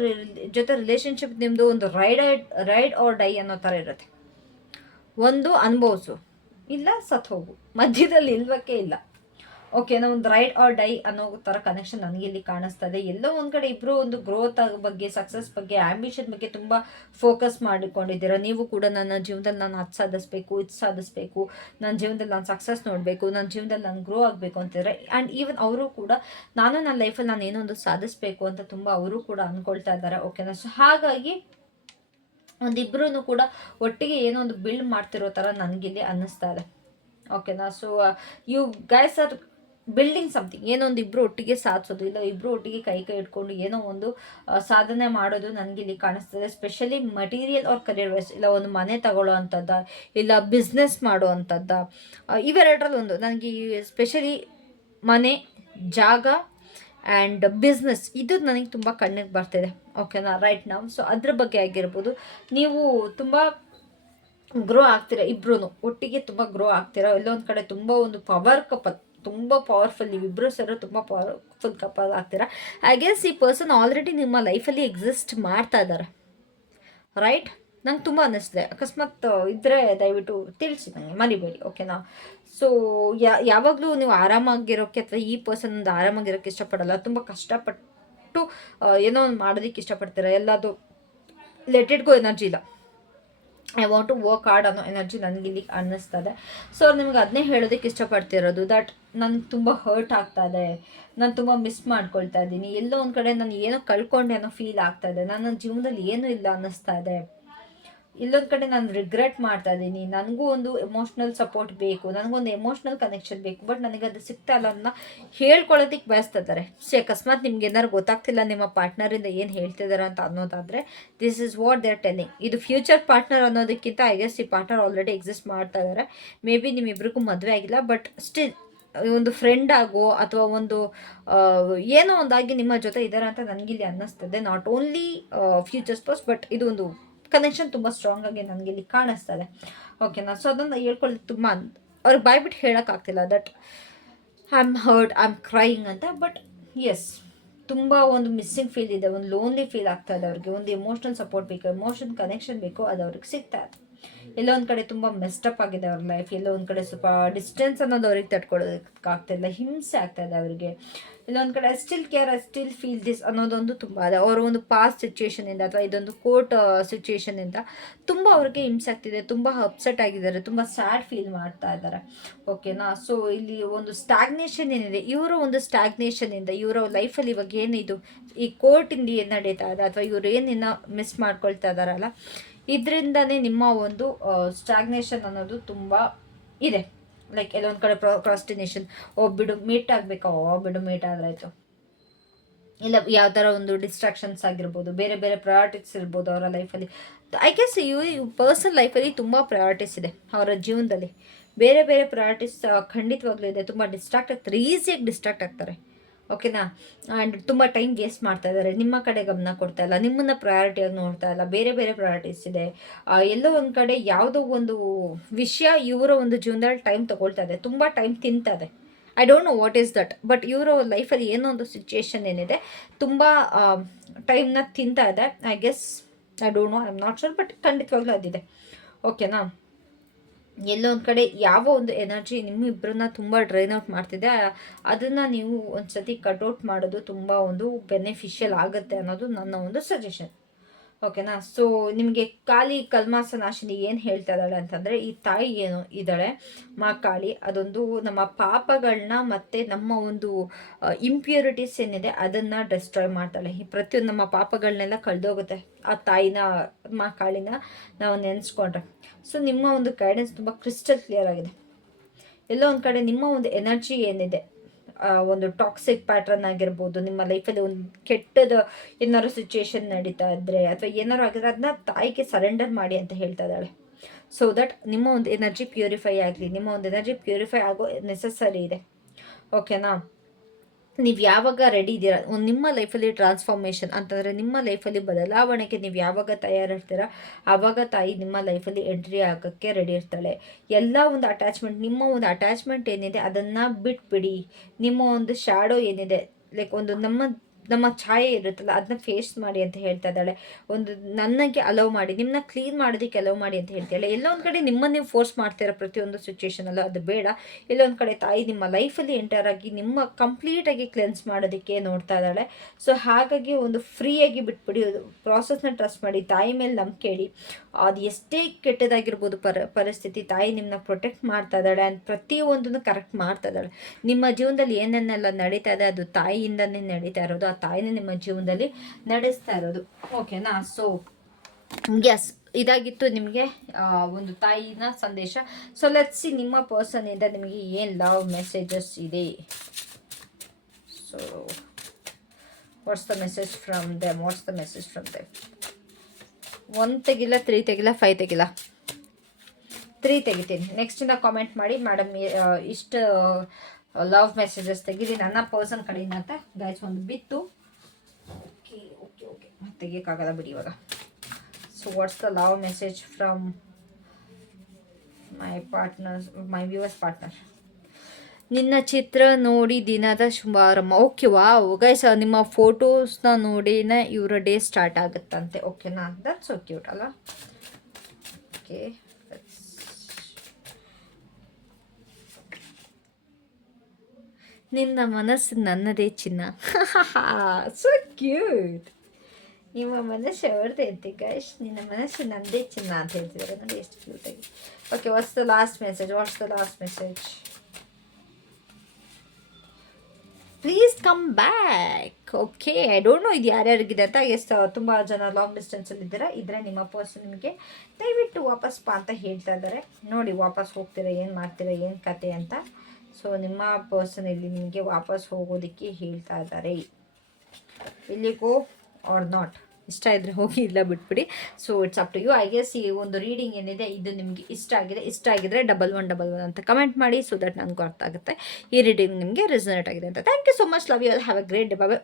ಜೊತೆ ರಿಲೇಷನ್ಶಿಪ್ ನಿಮ್ಮದು ಒಂದು ರೈಡ್ ರೈಡ್ ಆರ್ ಡೈ ಅನ್ನೋ ಥರ ಇರುತ್ತೆ. ಒಂದು ಅನುಭವಿಸು. ಇಲ್ಲ, ಸತ್ ಹೋಗು. ಮಧ್ಯದಲ್ಲಿ ಇಲ್ವಕ್ಕೆ ಇಲ್ಲ. ಓಕೆನಾ ಒಂದು ರೈಟ್ ಆರ್ ಡೈ ಅನ್ನೋ ಥರ ಕನೆಕ್ಷನ್ ನನಗೆ ಇಲ್ಲಿ ಕಾಣಿಸ್ತಾ ಇದೆ ಎಲ್ಲೋ ಒಂದು ಕಡೆ ಇಬ್ಬರು ಒಂದು ಗ್ರೋತ್ ಬಗ್ಗೆ ಸಕ್ಸಸ್ ಬಗ್ಗೆ ಆ್ಯಂಬಿಷನ್ ಬಗ್ಗೆ ತುಂಬ ಫೋಕಸ್ ಮಾಡಿಕೊಂಡಿದ್ದೀರ. ನೀವು ಕೂಡ ನನ್ನ ಜೀವನದಲ್ಲಿ ನಾನು ಅದು ಸಾಧಿಸ್ಬೇಕು, ಇದು ಸಾಧಿಸ್ಬೇಕು. ನನ್ನ ಜೀವನದಲ್ಲಿ ನಾನು ಸಕ್ಸಸ್ ನೋಡಬೇಕು ನನ್ನ ಜೀವನದಲ್ಲಿ ನಾನು ಗ್ರೋ ಆಗಬೇಕು ಅಂತಿದ್ರೆ ಆ್ಯಂಡ್ ಈವನ್ ಅವರು ಕೂಡ ನಾನು ನನ್ನ ಲೈಫಲ್ಲಿ ನಾನು ಏನೋ ಒಂದು ಸಾಧಿಸ್ಬೇಕು ಅಂತ ತುಂಬ ಅವರು ಕೂಡ ಅಂದ್ಕೊಳ್ತಾ ಇದ್ದಾರೆ. ಓಕೆನಾ ಸೊ ಹಾಗಾಗಿ ಒಂದಿಬ್ರು ಕೂಡ ಒಟ್ಟಿಗೆ ಏನೋ ಒಂದು ಬಿಲ್ಡ್ ಮಾಡ್ತಿರೋ ಥರ ನನಗಿಲ್ಲಿ ಅನ್ನಿಸ್ತಾ ಇದೆ. ಓಕೆನಾ so you guys are building something ಏನೋ ಒಂದು ಇಬ್ಬರು ಒಟ್ಟಿಗೆ ಸಾಧಿಸೋದು, ಇಲ್ಲ ಇಬ್ಬರು ಒಟ್ಟಿಗೆ ಕೈ ಕೈ ಇಟ್ಕೊಂಡು ಏನೋ ಒಂದು ಸಾಧನೆ ಮಾಡೋದು ನನಗಿಲ್ಲಿ ಕಾಣಿಸ್ತದೆ ಸ್ಪೆಷಲಿ ಮಟೀರಿಯಲ್ ಅವ್ರ ಕರಿಯರ್ ವೈಸ್ ಇಲ್ಲ ಒಂದು ಮನೆ ತಗೊಳ್ಳೋ ಅಂಥದ್ದು, ಇಲ್ಲ ಬಿಸ್ನೆಸ್ ಮಾಡೋ ಅಂಥದ್ದು ಇವೆರಡರಲ್ಲಿ ಒಂದು. ನನಗೆ ಸ್ಪೆಷಲಿ ಮನೆ, ಜಾಗ ಆ್ಯಂಡ್ ಬಿಸ್ನೆಸ್ ಇದು ನನಗೆ ತುಂಬ ಕಣ್ಣಿಗೆ ಬರ್ತಿದೆ. ಓಕೆನಾ ರೈಟ್ ನಾವು ಸೊ ಅದ್ರ ಬಗ್ಗೆ ಆಗಿರ್ಬೋದು, ನೀವು ತುಂಬ ಗ್ರೋ ಆಗ್ತೀರಾ ಇಬ್ರು ಒಟ್ಟಿಗೆ ತುಂಬ ಗ್ರೋ ಆಗ್ತೀರಾ? ಎಲ್ಲೊಂದು ಕಡೆ ತುಂಬ ಒಂದು ಪವರ್ ಕಪಲ್ ತುಂಬ ಪವರ್ಫುಲ್ ನೀವಿಬ್ಬರು ಸರ್ ತುಂಬ ಪವರ್ಫುಲ್ ಕಪಲ್ ಆಗ್ತೀರಾ? ಐ ಗೆಸ್ ಈ ಪರ್ಸನ್ ಆಲ್ರೆಡಿ ನಿಮ್ಮ ಲೈಫಲ್ಲಿ ಎಕ್ಸಿಸ್ಟ್ ಮಾಡ್ತಾ ಇದ್ದಾರೆ ರೈಟ್ ನಂಗೆ ತುಂಬ ಅನ್ನಿಸ್ತಿದೆ ಅಕಸ್ಮಾತ್ ಇದ್ದರೆ ದಯವಿಟ್ಟು ತಿಳಿಸಿ ನನಗೆ ಮರಿಬೇಡಿ. ಓಕೆನಾ ಸೊ ಯಾವಾಗಲೂ ನೀವು ಆರಾಮಾಗಿರೋಕ್ಕೆ ಅಥವಾ ಈ ಪರ್ಸನ್ ಒಂದು ಆರಾಮಾಗಿರೋಕ್ಕೆ ಇಷ್ಟಪಡಲ್ಲ. ತುಂಬ ಕಷ್ಟಪಟ್ಟು ಏನೋ ಒಂದು ಮಾಡೋದಕ್ಕೆ ಇಷ್ಟಪಡ್ತೀರ. ಎಲ್ಲದು ಲೆಟ್ ಇಟ್ ಗೋ ಎನರ್ಜಿ ಇಲ್ಲ. I want to work hard ಅನ್ನೋ ಎನರ್ಜಿ ನನಗೆ ಇಲ್ಲಿ ಅನ್ನಿಸ್ತದೆ. ಸೊ ನಿಮ್ಗೆ ಅದನ್ನೇ ಹೇಳೋದಕ್ಕೆ ಇಷ್ಟಪಡ್ತಿರೋದು. ದಟ್ ನನಗೆ ತುಂಬ ಹರ್ಟ್ ಆಗ್ತಾ ಇದೆ. ನಾನು ತುಂಬ ಮಿಸ್ ಮಾಡ್ಕೊಳ್ತಾ ಇದ್ದೀನಿ. ಎಲ್ಲೋ ಒಂದು ಕಡೆ ನಾನು ಏನೋ ಕಳ್ಕೊಂಡೆ ಅನ್ನೋ ಫೀಲ್ ಆಗ್ತಾ ಇದೆ. ನನ್ನ ಜೀವನದಲ್ಲಿ ಏನೂ ಇಲ್ಲ ಅನ್ನಿಸ್ತಾ ಇದೆ. ಇಲ್ಲೊಂದು ಕಡೆ ನಾನು ರಿಗ್ರೆಟ್ ಮಾಡ್ತಾ ಇದ್ದೀನಿ. ನನಗೂ ಒಂದು ಎಮೋಷ್ನಲ್ ಸಪೋರ್ಟ್ ಬೇಕು ನನಗೊಂದು ಎಮೋಷ್ನಲ್ ಕನೆಕ್ಷನ್ ಬೇಕು ಬಟ್ ನನಗೆ ಅದು ಸಿಗ್ತಾ ಇಲ್ಲ ಅದನ್ನ ಹೇಳ್ಕೊಳ್ಳೋದಕ್ಕೆ ಬಯಸ್ತಿದ್ದಾರೆ ಸಿ ಅಕಸ್ಮಾತ್ ನಿಮ್ಗೆ ಏನಾದ್ರು ಗೊತ್ತಾಗ್ತಿಲ್ಲ ನಿಮ್ಮ ಪಾರ್ಟ್ನರಿಂದ ಏನು ಹೇಳ್ತಿದ್ದಾರೆ ಅಂತ ಅನ್ನೋದಾದರೆ this is what they are telling ಇದು ಫ್ಯೂಚರ್ ಪಾರ್ಟ್ನರ್ ಅನ್ನೋದಕ್ಕಿಂತ ಐ ಗೆಸ್ ಈ ಪಾರ್ಟ್ನರ್ ಆಲ್ರೆಡಿ ಎಕ್ಸಿಸ್ಟ್ ಮಾಡ್ತಾ ಇದ್ದಾರೆ ಮೇ ಬಿ ನಿಮ್ಮಿಬ್ರಿಗೂ ಮದುವೆ ಆಗಿಲ್ಲ ಬಟ್ ಸ್ಟಿಲ್ ಒಂದು ಫ್ರೆಂಡ್ ಆಗೋ ಅಥವಾ ಒಂದು ಏನೋ ಒಂದಾಗಿ ನಿಮ್ಮ ಜೊತೆ ಇದ್ದಾರೆ ಅಂತ ನನಗಿಲ್ಲಿ ಅನ್ನಿಸ್ತದೆ. ನಾಟ್ ಓನ್ಲಿ ಫ್ಯೂಚರ್ಸ್ ಪರ್ಸ್ ಬಟ್ ಇದು ಒಂದು ಕನೆಕ್ಷನ್ ತುಂಬ ಸ್ಟ್ರಾಂಗ್ ಆಗಿ ನನಗೆ ಇಲ್ಲಿ ಕಾಣಿಸ್ತದೆ. ಓಕೆನಾ ಸೊ ಅದನ್ನು ಹೇಳ್ಕೊಳ್ಳಿ ತುಂಬ ಅವ್ರಿಗೆ ಬಾಯ್ಬಿಟ್ಟು ಹೇಳೋಕ್ಕಾಗ್ತಿಲ್ಲ that I am hurt I am crying ಅಂತ ಬಟ್ ಎಸ್ ತುಂಬ ಒಂದು ಮಿಸ್ಸಿಂಗ್ ಫೀಲ್ ಇದೆ, ಒಂದು ಲೋನ್ಲಿ ಫೀಲ್ ಆಗ್ತಾ ಇದೆ ಅವ್ರಿಗೆ. ಒಂದು ಎಮೋಷ್ನಲ್ ಸಪೋರ್ಟ್ ಬೇಕು ಎಮೋಷನ್ ಕನೆಕ್ಷನ್ ಬೇಕು, ಅದು ಅವ್ರಿಗೆ ಸಿಗ್ತಾ ಇದೆ. ಎಲ್ಲೋ ಒಂದು ಕಡೆ ತುಂಬ ಮೆಸ್ಟಪ್ ಆಗಿದೆ ಅವ್ರ ಲೈಫ್ ಎಲ್ಲೋ ಒಂದು ಕಡೆ ಸ್ವಲ್ಪ ಡಿಸ್ಟೆನ್ಸ್ ಅನ್ನೋದು ಅವ್ರಿಗೆ ತಡ್ಕೊಳ್ಳೋದಕ್ಕಾಗ್ತಾ ಹಿಂಸೆ ಆಗ್ತಾ ಇದೆ ಅವರಿಗೆ. ಇಲ್ಲೊಂದು ಕಡೆ still care I still feel this ಅನ್ನೋದೊಂದು ತುಂಬ ಇದೆ. ಅವರ ಒಂದು ಪಾಸ್ಟ್ ಸಿಚುವೇಶನಿಂದ ಅಥವಾ ಇದೊಂದು ಕೋರ್ಟ್ ಸಿಚುವೇಶನಿಂದ ತುಂಬ ಅವ್ರಿಗೆ ಹಿಂಸೆ ಆಗ್ತಿದೆ, ತುಂಬ ಅಪ್ಸೆಟ್ ಆಗಿದ್ದಾರೆ, ತುಂಬ ಸ್ಯಾಡ್ ಫೀಲ್ ಮಾಡ್ತಾ ಇದ್ದಾರೆ. ಓಕೆನಾ ಸೊ ಇಲ್ಲಿ ಒಂದು ಸ್ಟಾಗ್ನೇಷನ್ ಏನಿದೆ, ಇವರ ಒಂದು ಸ್ಟಾಗ್ನೇಷನಿಂದ ಇವರ ಲೈಫಲ್ಲಿ ಇವಾಗ ಏನಿದು ಈ ಕೋರ್ಟಿಂದ ಏನು ನಡೀತಾ ಇದೆ, ಅಥವಾ ಇವರು ಏನಿನ್ನ ಮಿಸ್ ಮಾಡ್ಕೊಳ್ತಾ ಇದ್ದಾರಲ್ಲ, ಇದರಿಂದನೇ ನಿಮ್ಮ ಒಂದು ಸ್ಟಾಗ್ನೇಷನ್ ಅನ್ನೋದು ತುಂಬ ಇದೆ. ಲೈಕ್ ಎಲ್ಲೊಂದು ಕಡೆ ಪ್ರಾಸ್ಟಿನೇಷನ್ ಓ, ಬಿಡು ಮೀಟ್ ಆಗಬೇಕಾ. ಓ, ಬಿಡು ಮೀಟ್ ಆದ್ರಾಯ್ತು. ಇಲ್ಲ ಯಾವ ಥರ ಒಂದು ಡಿಸ್ಟ್ರಾಕ್ಷನ್ಸ್ ಆಗಿರ್ಬೋದು, ಬೇರೆ ಬೇರೆ ಪ್ರಯಾರಿಟೀಸ್ ಇರ್ಬೋದು ಅವರ ಲೈಫಲ್ಲಿ ಐ ಗೆಸ್ ಯು ಪರ್ಸನಲ್ ಲೈಫಲ್ಲಿ ತುಂಬ ಪ್ರಯಾರಿಟೀಸ್ ಇದೆ ಅವರ ಜೀವನದಲ್ಲಿ. ಬೇರೆ ಬೇರೆ ಪ್ರಯಾರಿಟೀಸ್ ಖಂಡಿತವಾಗ್ಲೂ ಇದೆ. ತುಂಬ ಡಿಸ್ಟ್ರಾಕ್ಟ್ ಆಗ್ತಾರೆ. ಈಸಿಯಾಗಿ ಡಿಸ್ಟ್ರಾಕ್ಟ್ ಆಗ್ತಾರೆ. ಓಕೆನಾ? ಆ್ಯಂಡ್ ತುಂಬ ಟೈಮ್ ವೇಸ್ಟ್ ಮಾಡ್ತಾ ಇದ್ದಾರೆ. ನಿಮ್ಮ ಕಡೆ ಗಮನ ಕೊಡ್ತಾ ಇಲ್ಲ. ನಿಮ್ಮನ್ನು ಪ್ರಯಾರಿಟಿಯಾಗಿ ನೋಡ್ತಾ ಇಲ್ಲ. ಬೇರೆ ಬೇರೆ ಪ್ರಯಾರಿಟೀಸ್ ಇದೆ. ಎಲ್ಲೋ ಒಂದು ಕಡೆ ಯಾವುದೋ ಒಂದು ವಿಷಯ ಇವರ ಒಂದು ಜೀವನದಲ್ಲಿ ಟೈಮ್ ತೊಗೊಳ್ತಾ ಇದೆ. ತುಂಬ ಟೈಮ್ ತಿಂತದೆ I don't know what is that but ಇವರ ಲೈಫಲ್ಲಿ ಏನೋ ಒಂದು ಸಿಚುಯೇಷನ್ ಏನಿದೆ, ತುಂಬ ಟೈಮ್ನ ತಿಂತಾ ಇದೆ. I guess I don't know I am not sure but ಖಂಡಿತವಾಗ್ಲೂ ಅದಿದೆ. ಓಕೆನಾ? ಎಲ್ಲೋ ಒಂದು ಕಡೆ ಯಾವ ಒಂದು ಎನರ್ಜಿ ನಿಮ್ಮಿಬ್ಬರನ್ನ ತುಂಬ ಡ್ರೈನ್ ಔಟ್ ಮಾಡ್ತಿದೆ ಅದನ್ನು ನೀವು ಒಂದು ಸತಿ ಕಟ್ಔಟ್ ಮಾಡೋದು ತುಂಬ ಒಂದು ಬೆನಿಫಿಷಿಯಲ್ ಆಗುತ್ತೆ ಅನ್ನೋದು ನನ್ನ ಒಂದು ಸಜೆಷನ್. ಓಕೆನಾ? ಸೊ ನಿಮಗೆ ಕಾಳಿ ಕಲ್ಮಾಸ ನಾಶಿನಿ ಏನು ಹೇಳ್ತಾ ಇದ್ದಾಳೆ ಅಂತಂದರೆ, ಈ ತಾಯಿ ಏನು ಇದ್ದಾಳೆ, ಮಾ ಕಾಳಿ, ಅದೊಂದು ನಮ್ಮ ಪಾಪಗಳನ್ನ ಮತ್ತು ನಮ್ಮ ಒಂದು ಇಂಪ್ಯೂರಿಟೀಸ್ ಏನಿದೆ, ಅದನ್ನು ಡೆಸ್ಟ್ರಾಯ್ ಮಾಡ್ತಾಳೆ. ಈ ಪ್ರತಿಯೊಂದು ನಮ್ಮ ಪಾಪಗಳನ್ನೆಲ್ಲ ಕಳೆದೋಗುತ್ತೆ. ಆ ತಾಯಿನ, ಮಾ ಕಾಳಿನ ನಾವು ನೆನೆಸ್ಕೊಂಡ್ರೆ. ಸೊ ನಿಮ್ಮ ಒಂದು ಗೈಡೆನ್ಸ್ ತುಂಬ ಕ್ರಿಸ್ಟಲ್ ಕ್ಲಿಯರ್ ಆಗಿದೆ. ಎಲ್ಲೋ ಒಂದು ಕಡೆ ನಿಮ್ಮ ಒಂದು ಎನರ್ಜಿ ಏನಿದೆ ಒಂದು ಟಾಕ್ಸಿಕ್ ಪ್ಯಾಟ್ರನ್ ಆಗಿರ್ಬೋದು, ನಿಮ್ಮ ಲೈಫಲ್ಲಿ ಒಂದು ಕೆಟ್ಟದ ಏನಾದ್ರು ಸಿಚುಯೇಷನ್ ನಡೀತಾ ಇದ್ರೆ ಅಥವಾ ಏನಾದ್ರು ಆಗಿದ್ರೆ ಅದನ್ನ ತಾಯಿಗೆ ಸರೆಂಡರ್ ಮಾಡಿ ಅಂತ ಹೇಳ್ತಾ ಇದ್ದಾಳೆ. ಸೊ ದಟ್ ನಿಮ್ಮ ಒಂದು ಎನರ್ಜಿ ಪ್ಯೂರಿಫೈ ಆಗಲಿ, ನಿಮ್ಮ ಒಂದು ಎನರ್ಜಿ ಪ್ಯೂರಿಫೈ ಆಗೋ ನೆಸಸರಿ ಇದೆ. ಓಕೆನಾ ನೀವು ಯಾವಾಗ ರೆಡಿ ಇದ್ದೀರಾ? ಒಂದು ನಿಮ್ಮ ಲೈಫಲ್ಲಿ ಟ್ರಾನ್ಸ್ಫಾರ್ಮೇಷನ್ ಅಂತಂದರೆ ನಿಮ್ಮ ಲೈಫಲ್ಲಿ ಬದಲಾವಣೆಗೆ ನೀವು ಯಾವಾಗ ತಯಾರಿರ್ತೀರ? ಆವಾಗ ತಾಯಿ ನಿಮ್ಮ ಲೈಫಲ್ಲಿ ಎಂಟ್ರಿ ಆಗೋಕ್ಕೆ ರೆಡಿ ಇರ್ತಾಳೆ. ಎಲ್ಲ ಒಂದು ಅಟ್ಯಾಚ್ಮೆಂಟ್ ನಿಮ್ಮ ಒಂದು ಅಟ್ಯಾಚ್ಮೆಂಟ್ ಏನಿದೆ ಅದನ್ನು ಬಿಟ್ಬಿಡಿ. ನಿಮ್ಮ ಒಂದು ಶ್ಯಾಡೋ ಏನಿದೆ ಲೈಕ್ ಒಂದು ನಮ್ಮ ನಮ್ಮ ಛಾಯೆ ಇರುತ್ತಲ್ಲ ಅದನ್ನ ಫೇಸ್ ಮಾಡಿ ಅಂತ ಹೇಳ್ತಾ ಇದ್ದಾಳೆ. ಒಂದು ನನಗೆ ಅಲೌ ಮಾಡಿ ನಿಮ್ಮನ್ನ ಕ್ಲೀನ್ ಮಾಡೋದಕ್ಕೆ ಅಲೌ ಮಾಡಿ ಅಂತ ಹೇಳ್ತಾಳೆ ಎಲ್ಲೋ ಒಂದು ಕಡೆ ನಿಮ್ಮನ್ನ ನೀವು ಫೋರ್ಸ್ ಮಾಡ್ತೀರ ಪ್ರತಿಯೊಂದು ಸಿಚುವೇಶನಲ್ಲೂ ಅದು ಬೇಡ. ಎಲ್ಲೊಂದು ಕಡೆ ತಾಯಿ ನಿಮ್ಮ ಲೈಫಲ್ಲಿ ಎಂಟರ್ ಆಗಿ ನಿಮ್ಮ ಕಂಪ್ಲೀಟಾಗಿ ಕ್ಲೆನ್ಸ್ ಮಾಡೋದಕ್ಕೆ ನೋಡ್ತಾ ಇದ್ದಾಳೆ. ಸೊ ಹಾಗಾಗಿ ಒಂದು ಫ್ರೀಯಾಗಿ ಬಿಟ್ಬಿಡಿ ಪ್ರಾಸೆಸ್ನ ಟ್ರಸ್ಟ್ ಮಾಡಿ, ತಾಯಿ ಮೇಲೆ ನಂಬಿಕೆ ಇಡಿ. ಅದು ಎಷ್ಟೇ ಕೆಟ್ಟದಾಗಿರ್ಬೋದು ಪರ, ಪರಿಸ್ಥಿತಿ, ತಾಯಿ ನಿಮ್ಮನ್ನ ಪ್ರೊಟೆಕ್ಟ್ ಮಾಡ್ತಾ ಇದ್ದಾಳೆ ಆ್ಯಂಡ್ ಪ್ರತಿಯೊಂದನ್ನು ಕರೆಕ್ಟ್ ಮಾಡ್ತಾ ಇದ್ದಾಳೆ. ನಿಮ್ಮ ಜೀವನದಲ್ಲಿ ಏನೇನೆಲ್ಲ ನಡೀತಾ ಇದೆ, ಅದು ತಾಯಿಯಿಂದನೇ ನಡೀತಾ ಇರೋದು. ತಾಯಿನೇ ನಿಮ್ಮ ಜೀವನದಲ್ಲಿ ನಡೆಸ್ತಾ ಇರೋದು. ಓಕೆನಾ ಸೊ ಎಸ್ ಇದಾಗಿತ್ತು ನಿಮಗೆ ಒಂದು ತಾಯಿನ ಸಂದೇಶ. ಸೊ ಲೆಟ್ಸಿ ನಿಮ್ಮ ಪರ್ಸನಿಂದ ನಿಮಗೆ ಏನು ಲವ್ ಮೆಸೇಜಸ್ ಇದೆ. So what's the message from them what's the message from them one ತೆಗಿಲ್ಲ three ತೆಗಿಲ್ಲ ಫೈವ್ ತೆಗಿಲ್ಲ. ತ್ರೀ ತೆಗಿತೀನಿ. ನೆಕ್ಸ್ಟಿಂದ ಕಾಮೆಂಟ್ ಮಾಡಿ ಮೇಡಮ್ ಇಷ್ಟು ಲವ್ ಮೆಸೇಜಸ್ ತೆಗೀರಿ, ನನ್ನ ಪರ್ಸನ್ ಕಡೆಯಿಂದ ಅಂತ ಗೈಸ್ ಒಂದು ಬಿತ್ತು ಓಕೆ ಓಕೆ ತೆಗಿಯೋಕ್ಕಾಗಲ್ಲ ಬಿಡಿ ಇವಾಗ. So what's the love message from my partners my viewers partner ನಿನ್ನ ಚಿತ್ರ ನೋಡಿ ದಿನದ ಶುಭಾರಂಭ. ಓಕೆ ವಾ ಗೈಸ್ ನಿಮ್ಮ ಫೋಟೋಸ್ನ ನೋಡಿನೇ ಇವರ ಡೇ ಸ್ಟಾರ್ಟ್ ಆಗುತ್ತಂತೆ. ಓಕೆನಾ ದಟ್ಸ್ ಸೊ ಕ್ಯೂಟ್ ಅಲ್ಲ ಓಕೆ ನಿನ್ನ ಮನಸ್ಸು ನನ್ನದೇ ಚಿನ್ನ. [LAUGHS] ಸೊ ಕ್ಯೂಟ್ ನಿಮ್ಮ ಮನಸ್ಸು ಅವ್ರದ್ದೇ ಐತಿ ಗೈಸ್ ನಿನ್ನ ಮನಸ್ಸು ನನ್ನದೇ ಚಿನ್ನ ಅಂತ ಹೇಳ್ತಿದ್ದಾರೆ. ನೋಡಿ ಎಷ್ಟು ಕ್ಯೂಟಾಗಿ okay what's the last message what's the last message please come back okay I don't know ಇದು ಯಾರ್ಯಾರಿಗಿದೆ ಅಂತ. ಎಷ್ಟು ತುಂಬ ಜನ ಲಾಂಗ್ ಡಿಸ್ಟೆನ್ಸಲ್ಲಿ ಇದ್ದೀರಾ. ಇದ್ರೆ ನಿಮ್ಮ ಪರ್ಸ್ ನಿಮಗೆ ದಯವಿಟ್ಟು ವಾಪಸ್ ಬಾ ಅಂತ ಹೇಳ್ತಾ ಇದ್ದಾರೆ. ನೋಡಿ ವಾಪಸ್ ಹೋಗ್ತೀರಾ, ಏನು ಮಾಡ್ತೀರಾ, ಏನು ಕತೆ ಅಂತ. ಸೊ, ನಿಮ್ಮ ಪರ್ಸನ್ ಇಲ್ಲಿ ನಿಮಗೆ ವಾಪಸ್ ಹೋಗೋದಕ್ಕೆ ಹೇಳ್ತಾ ಇದ್ದಾರೆ ಇಲ್ಲಿ ಗೋ ಆರ್ ನಾಟ್ ಇಷ್ಟ ಇದ್ರೆ ಹೋಗಿ, ಇಲ್ಲ ಬಿಟ್ಬಿಡಿ. So it's up to you I guess ಈ ಒಂದು ರೀಡಿಂಗ್ ಏನಿದೆ, ಇದು ನಿಮಗೆ ಇಷ್ಟ ಆಗಿದೆ. ಇಷ್ಟ ಆಗಿದ್ರೆ ಡಬಲ್ ಒನ್ ಡಬಲ್ ಒನ್ ಅಂತ ಕಮೆಂಟ್ ಮಾಡಿ ಸೊ ದಟ್ ನನಗೂ ಅರ್ಥ ಆಗುತ್ತೆ. ಈ ರೀಡಿಂಗ್ ನಿಮಗೆ ರಿಸನೇಟ್ ಆಗಿದೆ ಅಂತ. Thank you so much love you all have a great day bye